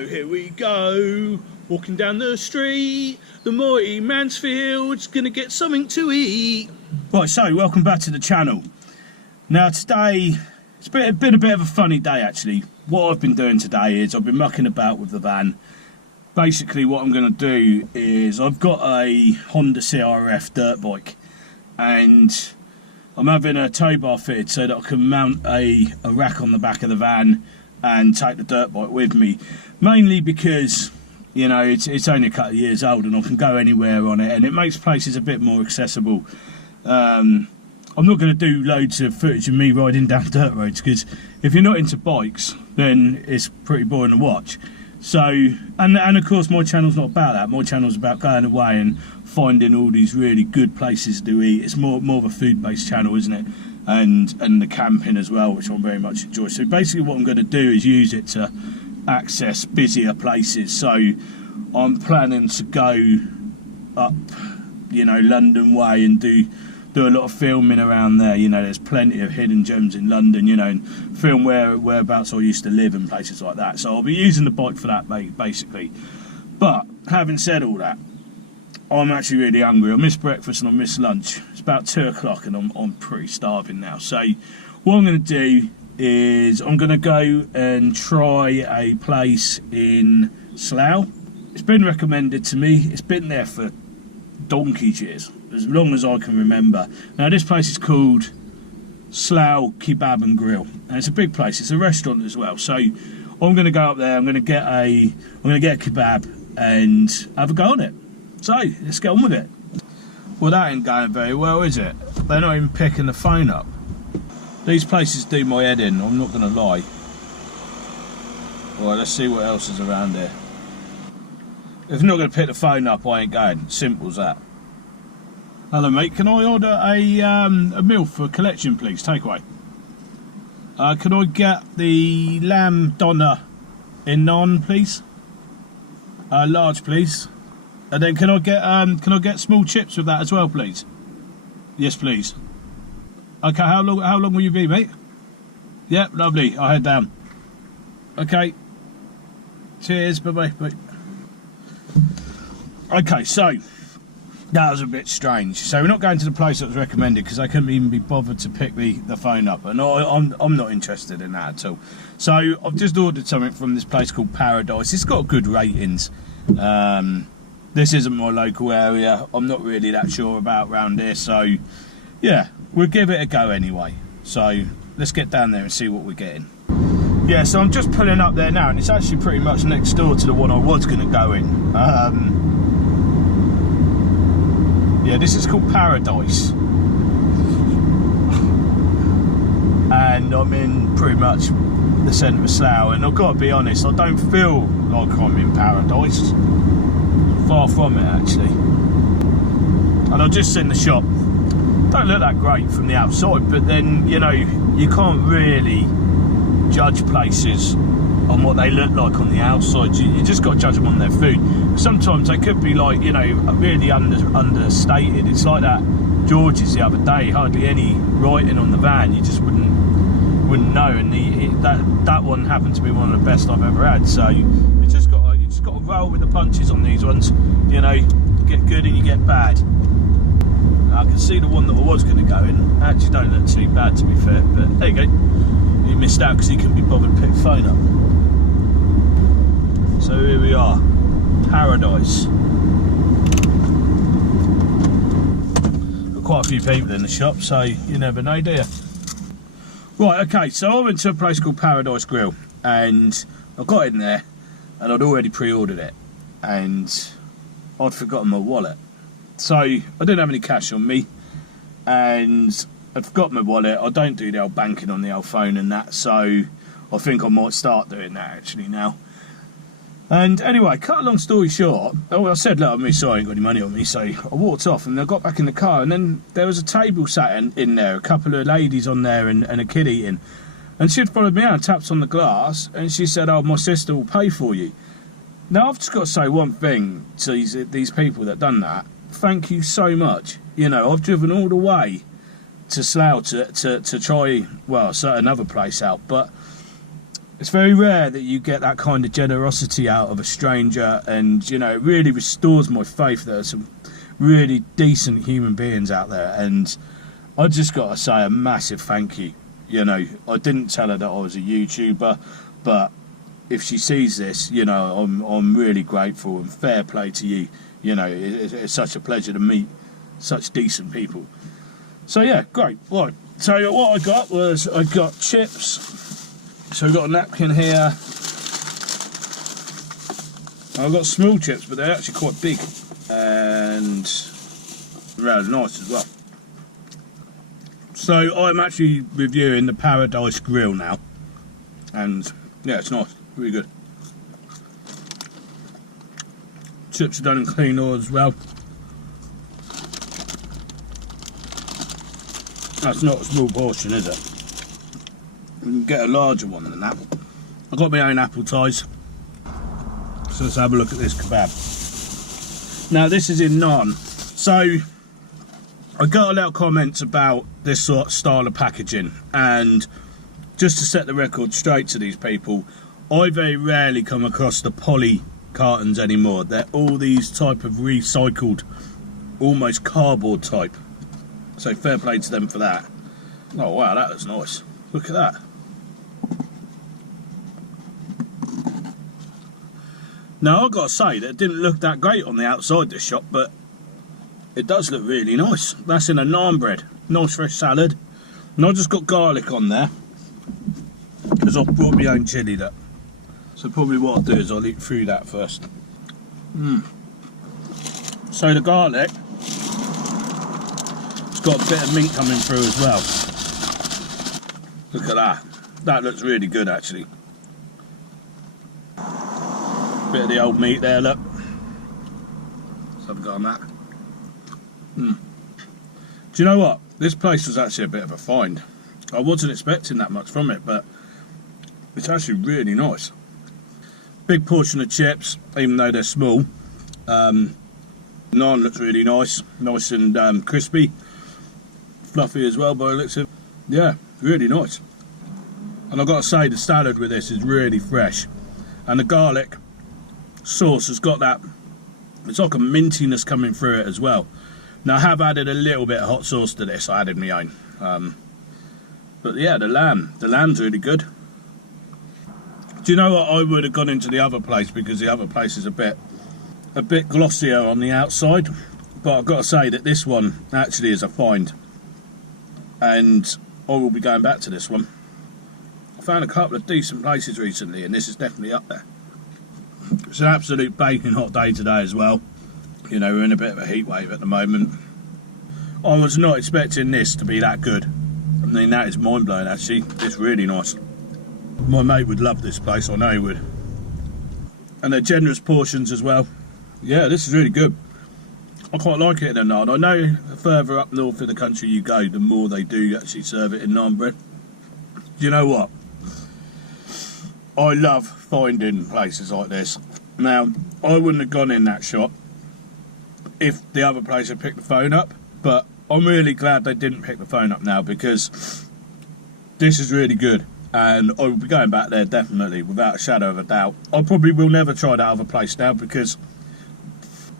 So here we go, walking down the street, the mighty Mansfield's gonna get something to eat. Right, so welcome back to the channel. Now today, it's been a bit of a funny day actually. What I've been doing today is I've been mucking about with the van. Basically what I'm gonna do is I've got a Honda CRF dirt bike and I'm having a tow bar fitted so that I can mount a rack on the back of the van and take the dirt bike with me, mainly because, you know, it's only a couple of years old and I can go anywhere on it and it makes places a bit more accessible. I'm not going to do loads of footage of me riding down dirt roads because if you're not into bikes then it's pretty boring to watch. So, and of course my channel's not about that. My channel's about going away and finding all these really good places to eat. It's more of a food based channel, isn't it? And the camping as well, which I very much enjoy. So basically what I'm going to do is use it to access busier places. So I'm planning to go up, you know, London way and do a lot of filming around there. You know, there's plenty of hidden gems in London, you know, and film whereabouts I used to live and places like that. So I'll be using the bike for that, basically. But having said all that, I'm actually really hungry. I missed breakfast and I missed lunch. It's about 2 o'clock and I'm pretty starving now. So what I'm going to do is I'm going to go and try a place in Slough. It's been recommended to me. It's been there for donkey's years, as long as I can remember. Now this place is called Slough Kebab and Grill, and it's a big place. It's a restaurant as well. So I'm going to go up there. I'm going to get a kebab and have a go on it. So let's get on with it. Well, that ain't going very well, is it? They're not even picking the phone up. These places do my head in, I'm not going to lie. Right, let's see what else is around here. If they're not going to pick the phone up, I ain't going. Simple as that. Hello, mate. Can I order a meal for collection, please? Takeaway. Can I get the lamb doner in naan, please? Large, please. And then can I get small chips with that as well, please? Yes, please. Okay, how long will you be, mate? Yep, lovely. I'll head down. Okay. Cheers. Bye. Okay, so that was a bit strange. So we're not going to the place that was recommended because I couldn't even be bothered to pick the phone up, and I'm not interested in that at all. So I've just ordered something from this place called Paradise. It's got good ratings. This isn't my local area. I'm not really that sure about round here, so yeah, we'll give it a go anyway. So let's get down there and see what we're getting. Yeah, so I'm just pulling up there now, and it's actually pretty much next door to the one I was going to go in. Yeah, this is called Paradise, and I'm in pretty much the centre of Slough, and I've got to be honest, I don't feel like I'm in paradise. Far from it actually. And I've just seen the shop. Don't look that great from the outside, but then, you know, you can't really judge places on what they look like on the outside. You just got to judge them on their food. Sometimes they could be like, you know, really understated. It's like that George's the other day, hardly any writing on the van, you just wouldn't know, and that one happened to be one of the best I've ever had. So you just got to roll with the punches on these ones. You know, you get good and you get bad. I can see the one that I was going to go in actually don't look too bad, to be fair, but there you go. He missed out because he couldn't be bothered to pick the phone up. So here we are, Paradise. Got quite a few people in the shop, so you never know, do you? Right, okay, so I went to a place called Paradise Grill and I got in there and I'd already pre-ordered it and I'd forgotten my wallet. So I didn't have any cash on me and I'd forgotten my wallet. I don't do the old banking on the old phone and that, so I think I might start doing that actually now. And anyway, cut a long story short, I said, look, I'm really sorry, I ain't got any money on me, so I walked off and I got back in the car, and then there was a table sat in there, a couple of ladies on there and a kid eating, and she'd followed me out, tapped on the glass, and she said, oh, my sister will pay for you. Now, I've just got to say one thing to these people that done that. Thank you so much. You know, I've driven all the way to Slough to try, well, sort another place out, but It's very rare that you get that kind of generosity out of a stranger, and you know, it really restores my faith that there's some really decent human beings out there. And I just got to say a massive thank you. You know, I didn't tell her that I was a YouTuber, but if she sees this, you know, I'm really grateful, and fair play to you. You know, it's such a pleasure to meet such decent people. So yeah, great. Right, so what I got chips. So we've got a napkin here. I've got small chips, but they're actually quite big and rather nice as well. So I'm actually reviewing the Paradise Grill now, and yeah, it's nice, really good. Chips are done in clean oil as well. That's not a small portion, is it? We can get a larger one than that. I've got my own apple ties. So let's have a look at this kebab. Now this is in naan. So I got a lot of comments about this sort of style of packaging, and just to set the record straight to these people, I very rarely come across the poly cartons anymore. They're all these type of recycled, almost cardboard type. So fair play to them for that. Oh wow, that looks nice. Look at that. Now I've got to say that it didn't look that great on the outside, this shop, but it does look really nice. That's in a naan bread, nice fresh salad, and I just got garlic on there because I've brought my own chilli. That, so probably what I'll do is I'll eat through that first. So the garlic, it's got a bit of mint coming through as well. Look at that. That looks really good actually. Bit of the old meat there, look. Let's have a go on that. Do you know what? This place was actually a bit of a find. I wasn't expecting that much from it, but it's actually really nice. Big portion of chips, even though they're small. Naan looks really nice. Nice and crispy. Fluffy as well by the looks of it. Yeah, really nice. And I've got to say, the salad with this is really fresh. And the garlic sauce has got that, it's like a mintiness coming through it as well. Now I have added a little bit of hot sauce to this. I added my own, but yeah, the lamb's really good. Do you know what? I would have gone into the other place because the other place is a bit glossier on the outside, but I've got to say that this one actually is a find, and I will be going back to this one. I found a couple of decent places recently, and this is definitely up there. It's an absolute baking hot day today as well. You know, we're in a bit of a heat wave at the moment. I was not expecting this to be that good. I mean, that is mind blowing actually. It's really nice. My mate would love this place, I know he would. And they're generous portions as well. Yeah, this is really good. I quite like it in a naan. I know the further up north in the country you go, the more they do actually serve it in naan bread. Do you know what? I love finding places like this. Now, I wouldn't have gone in that shop if the other place had picked the phone up, but I'm really glad they didn't pick the phone up now, because this is really good, and I will be going back there definitely, without a shadow of a doubt. I probably will never try that other place now, because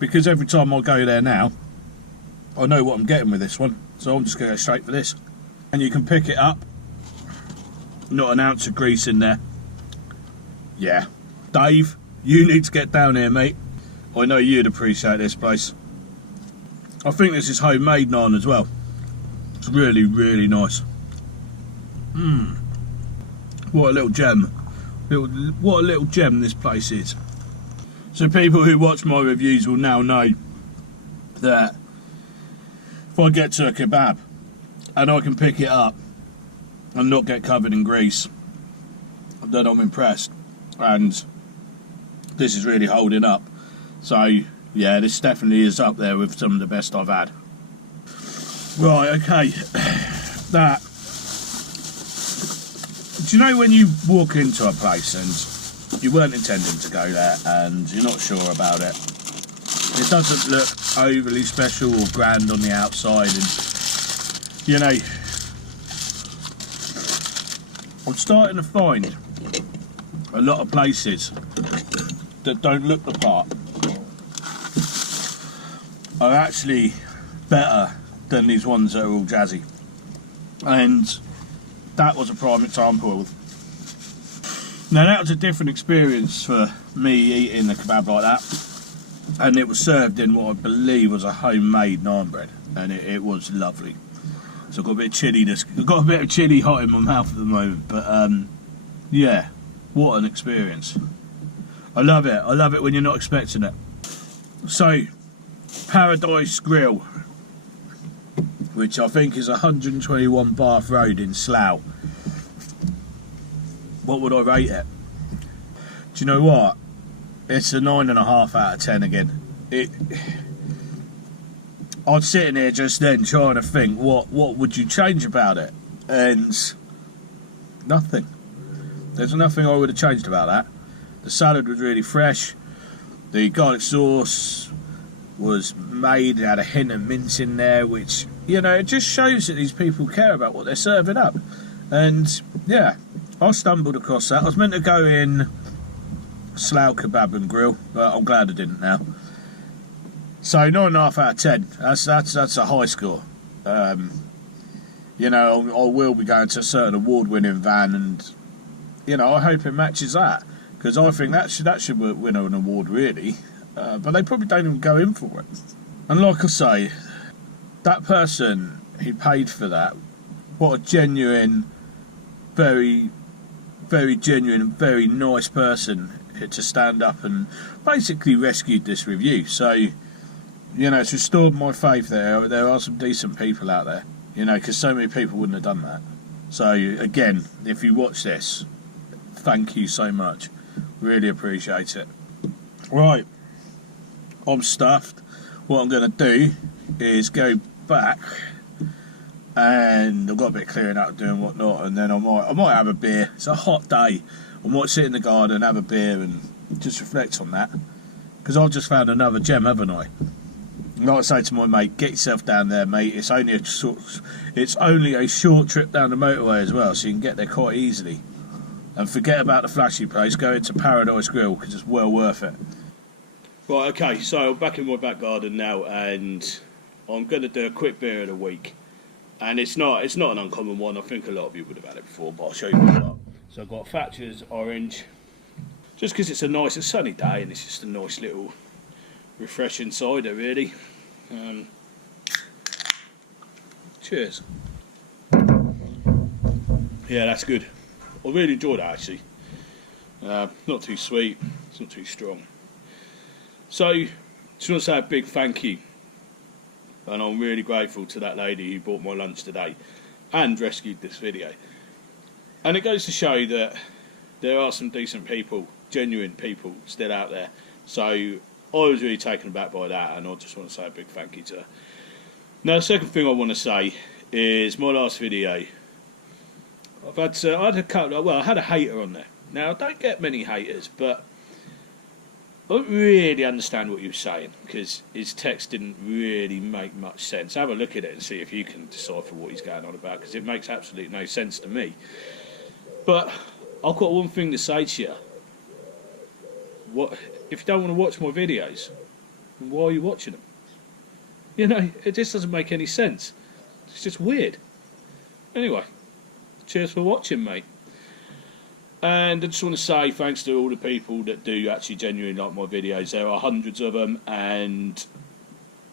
every time I go there now, I know what I'm getting with this one, so I'm just going to go straight for this. And you can pick it up, not an ounce of grease in there. Yeah, Dave, you need to get down here, mate. I know you'd appreciate this place. I think this is homemade naan as well. It's really, really nice. What a little gem. What a little gem this place is. So people who watch my reviews will now know that if I get to a kebab and I can pick it up and not get covered in grease, then I'm impressed. And this is really holding up. So yeah, this definitely is up there with some of the best I've had. Right, okay. That, do you know when you walk into a place and you weren't intending to go there and you're not sure about it? It doesn't look overly special or grand on the outside, and you know, I'm starting to find a lot of places that don't look the part are actually better than these ones that are all jazzy, and that was a prime example of. Now that was a different experience for me eating the kebab like that, and it was served in what I believe was a homemade naan bread, and it was lovely. So I've got a bit of chilli. I've got a bit of chilli hot in my mouth at the moment, but yeah, what an experience! I love it. I love it when you're not expecting it. So, Paradise Grill, which I think is 121 Bath Road in Slough. What would I rate it? Do you know what? It's a 9.5 out of 10 again. I was sitting here just then trying to think what would you change about it, and nothing. There's nothing I would have changed about that. The salad was really fresh. The garlic sauce was made, it had a hint of mint in there, which, you know, it just shows that these people care about what they're serving up. And yeah, I stumbled across that. I was meant to go in Slough Kebab and Grill, but I'm glad I didn't now. So 9.5 out of 10. That's a high score. You know, I will be going to a certain award-winning van, and you know, I hope it matches that, because I think that should win an award really. But they probably don't even go in for it. And like I say, that person who paid for that, what a genuine, very, very genuine and very nice person to stand up and basically rescued this review. So, you know, it's restored my faith there are some decent people out there, you know, because so many people wouldn't have done that. So again, if you watch this, thank you so much, really appreciate it. Right, I'm stuffed. What I'm going to do is go back, and I've got a bit of clearing out, doing whatnot, and then I might have a beer. It's a hot day. I might sit in the garden, have a beer, and just reflect on that, because I've just found another gem, haven't I? Like I say to my mate, get yourself down there, mate. It's only a short trip down the motorway as well, so you can get there quite easily. And forget about the flashy place. Go into Paradise Grill, because it's well worth it. Right, okay, so I'm back in my back garden now, and I'm going to do a quick beer of the week. And it's not an uncommon one. I think a lot of you would have had it before, but I'll show you what I've got. So I've got Thatcher's Orange, just because it's a sunny day, and it's just a nice little refreshing cider, really. Cheers. Yeah, that's good. I really enjoyed that, actually. Not too sweet, it's not too strong. So, just want to say a big thank you, and I'm really grateful to that lady who bought my lunch today and rescued this video. And it goes to show that there are some decent people, genuine people, still out there. So I was really taken aback by that, and I just want to say a big thank you to her. Now, the second thing I want to say is my last video. I had a hater on there. Now, I don't get many haters, but I don't really understand what he was saying, because his text didn't really make much sense. Have a look at it and see if you can decipher what he's going on about, because it makes absolutely no sense to me. But I've got one thing to say to you. If you don't want to watch my videos, then why are you watching them? You know, it just doesn't make any sense. It's just weird. Anyway, cheers for watching, mate. And I just want to say thanks to all the people that do actually genuinely like my videos. There are hundreds of them, and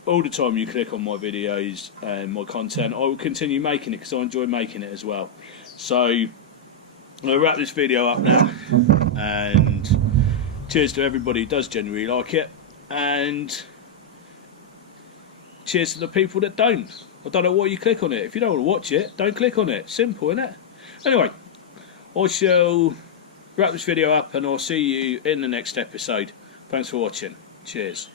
all the time you click on my videos and my content, I will continue making it, because I enjoy making it as well. So I'm going to wrap this video up now, and cheers to everybody who does genuinely like it, and cheers to the people that don't. I don't know why you click on it. If you don't want to watch it, don't click on it. Simple, innit? Anyway, I shall wrap this video up, and I'll see you in the next episode. Thanks for watching. Cheers.